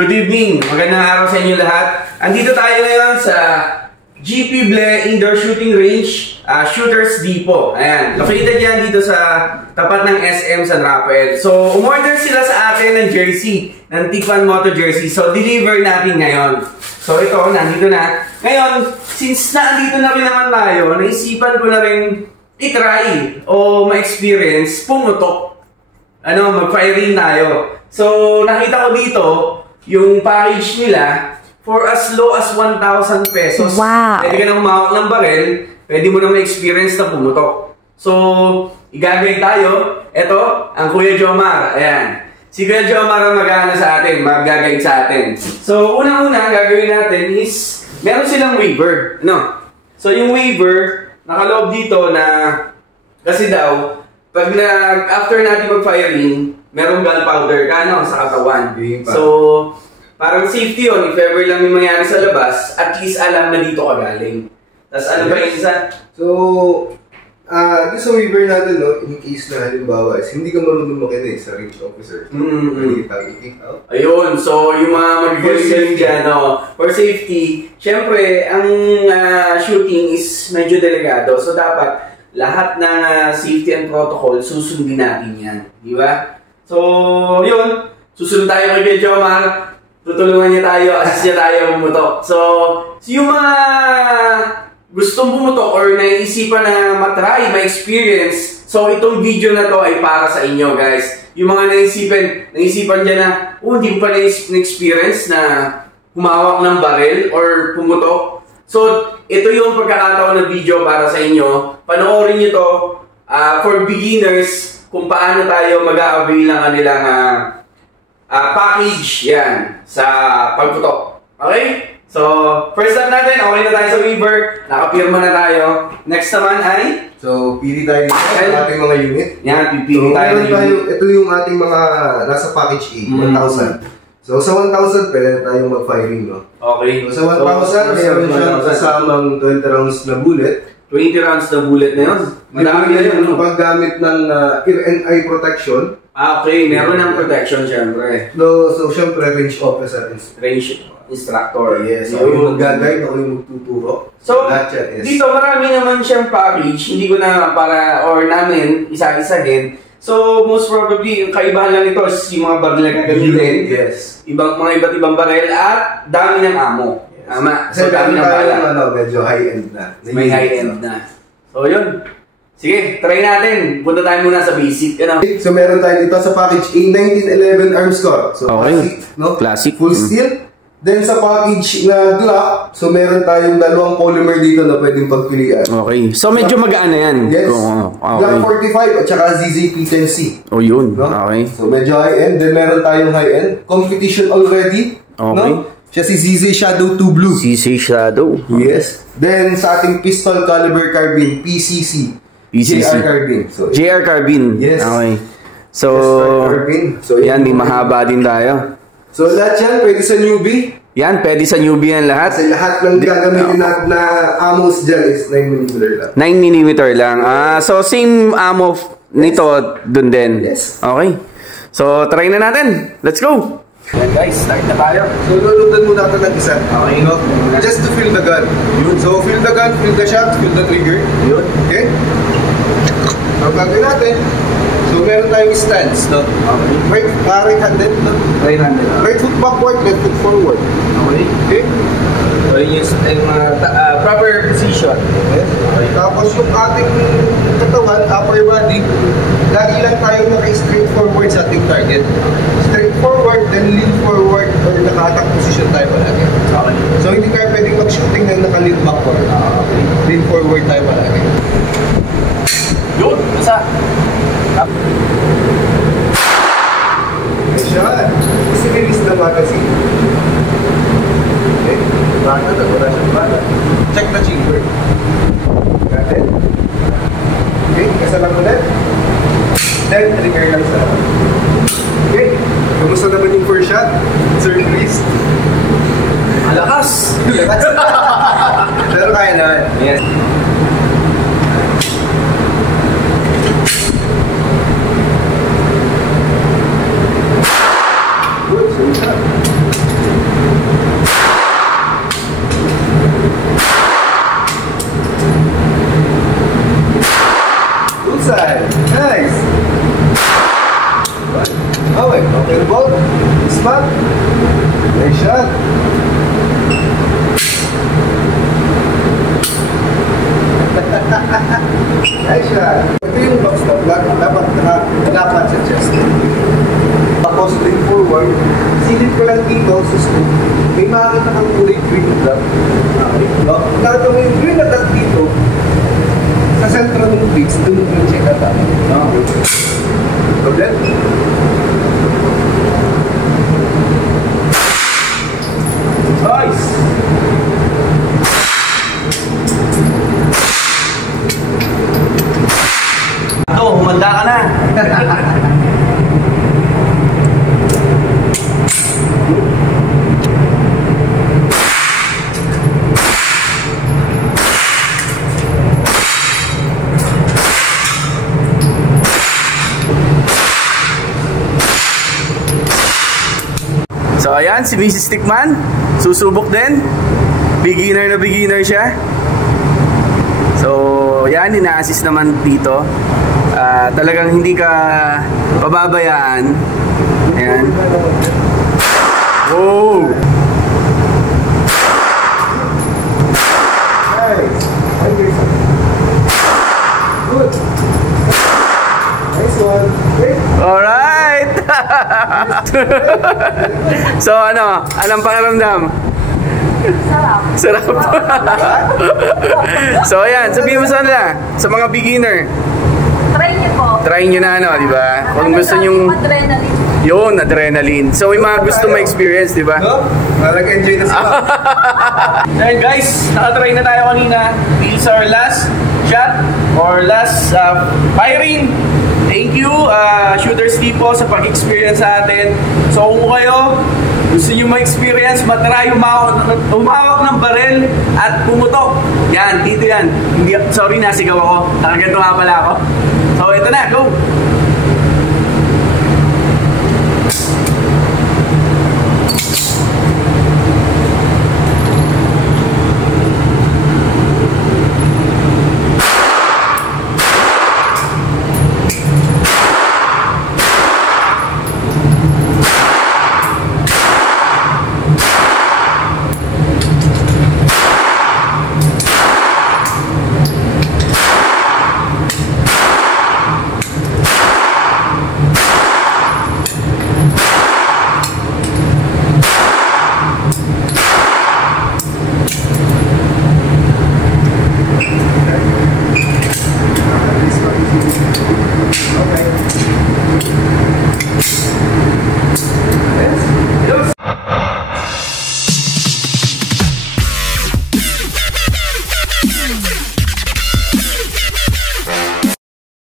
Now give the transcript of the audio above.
Good evening! Magandang araw sa inyo lahat. Andito tayo ngayon sa GP Ble Indoor Shooting Range, Shooters Depot. Ayan, located yan dito sa tapat ng SM San Rafael. So, umorder sila sa atin ng jersey, ng Tikman Moto jersey. So, deliver natin ngayon. So, ito, nandito na. Ngayon, since nandito na rin naman tayo, naisipan ko na rin i-try o ma-experience pumutok. Mag-firing tayo. So, nakita ko dito, yung package nila, for as low as 1,000 pesos. Wow! Pwede ka nang humawak ng baril, pwede mo na ma-experience na pumutok. So, igagawin tayo. Ito, ang Kuya Jomar. Ayan. Si Kuya Jomar ang mag-aano sa atin, mag-gagawin sa atin. So, unang-una, gagawin natin is, meron silang waiver. So, yung waiver, nakaloob dito na, kasi daw, pag after natin mag-firing, merong gunpowder ka, sa katawan. So, parang safety yun. If ever lang may mangyari sa labas, at least alam na dito ka galing. Tapos ano ba yung isa? So, yung sa waiver natin, in case na halimbawa is hindi ka marunong makinig sa range officer. I-kick out. Ayun. So, yung mga mag-galing dyan, for safety, syempre, ang shooting is medyo delikado. So, dapat lahat na safety and protocol, susundin natin yan. Di ba? So, yun. Susunod tayo kay Kuya Jomar. Tutulungan niya tayo, assist niya tayo bumutok. So, yung mga gustong bumutok or naisipan na matry, ma-experience, so itong video na to ay para sa inyo, guys. Yung mga naisipan dyan na, hindi ko pa na-experience na humawak ng baril or pumutok. So, ito yung pagkakataon na video para sa inyo. Panoorin nyo to for beginners kung paano tayo mag-a-avail ng kanilang package yan sa pagputok. Okay? So, first step natin, okay na tayo sa waiver. Nakapirma na tayo. Next naman ay? So, pili tayo dito sa ating mga unit. Yan, pipili tayo ng unit. Ito yung ating mga nasa package A, 1,000. So, sa 1,000, pwede na tayong mag-firing, Okay. So, sa 1,000, meron siyang kasamang 20 rounds na bullet. 20 rounds na bullet na yun? Madami na yun, paggamit ng ear and eye protection. Okay. Meron ng protection, syempre. So syempre, range officer. Range instructor. Yes. So, yung mag-guide, ako yung magtuturo. So, dito marami naman siyang package. Hindi ko na namin isa-isahin. So, most probably, yung kaibahan lang nito is yung mga baril na gagamitin. Yes. Mga iba't ibang baril at dami ng ammo. Tama. So, dami ng bala. Medyo high-end na. May high-end na. So, yun. Sige, try natin. Punta tayo muna sa basic. So, meron tayo dito sa package A, 1911 arm score. So, okay. Classic. Full steel. Then, sa package na Glock, so meron tayong dalawang polymer dito na pwedeng pagpilian. Okay. So, medyo magaan na yan. Yes. Okay. Glock 45 at saka ZZ-P10C. Oh, yun. Okay. So, medyo high-end. Then, meron tayong high-end. Competition already. Okay. Siya si ZZ Shadow 2 Blue. ZZ Shadow. Yes. Then, sa ating pistol caliber carbine, PCC. JR Carbine. So, JR Carbine. Yes. Okay. So, yan, may mahaba din tayo. So, lahat yan, pwede sa newbie. Yan, pwede sa newbie yan lahat. Kasi lahat ng gagamitin na ammos dyan is 9mm lang. 9mm lang. So, same ammo nito dun din. Yes. Okay. So, try na natin. Let's go! Yan guys, start na tayo. So, lulutan muna ito ng isa. Okay, just to feel the gun. So, feel the gun, feel the shot, feel the trigger. Yun. Okay? Ang gagawin natin, so meron tayong stance, Okay. Right-handed, Right-handed. Right foot backward, left foot forward. Okay. Okay? So, yun yung proper position. Yes. Okay. Tapos yung ating katawan, upper body, lagi lang tayo naka-straight forward sa ating target. Straight forward, then lean forward, or naka-attack position tayo palagi. Okay. So, hindi tayo pwedeng mag-shooting ng naka-lean backward. Okay. Lean forward tayo palagi. Yun! Isa! Shot! Kasi release na magazine. Okay? Bata na, wala siyang bata. Check the chamber. Got it? Okay, kasalang ulit. Then, trigger lang sa... Okay, kamusta naman yung first shot? Sir, please. Malakas! Pero kaya naman. Yes. Good, so shot. Nice shot. Nice shot. Ito yung box stop. Dapat nakapat sa chest. Tapos lean forward. Silip ko lang dito sa scoop. May makakita kang kulay green na dot. No? Nakita mo yung green na dot dito. Sa sentro ng bits, doon mo check out. Problem? Nice! Ito, humanda ka na. So ayan, si Mrs. Stickman, susubok din. Beginner na beginner siya. So yan, ina-assist naman dito. Talagang hindi ka pababayaan. Ayan. Oh! Nice! Good! Nice one! Okay. Alright! So ano, anong pakiramdam? Sarap. So ayan, sabihin mo sa nila, sa mga beginner. Try niyo po. Try nyo na ano, di ba? Kung gusto nyo Adrenaline. yun, adrenaline. So yung mga gusto ma-experience, di ba? No? Nag-enjoy na sila. Alright guys, nakatry na tayo kanina. This is our last shot or last firing. Thank you, Shooters Tipo, sa pag-experience sa atin. So kung kayo gusto nyo ma-experience, matry humawak ng baril at pumutok. Yan, dito yan. Hindi, sorry, nasigaw ako. Nakaganto nga pala ako. So ito na, go!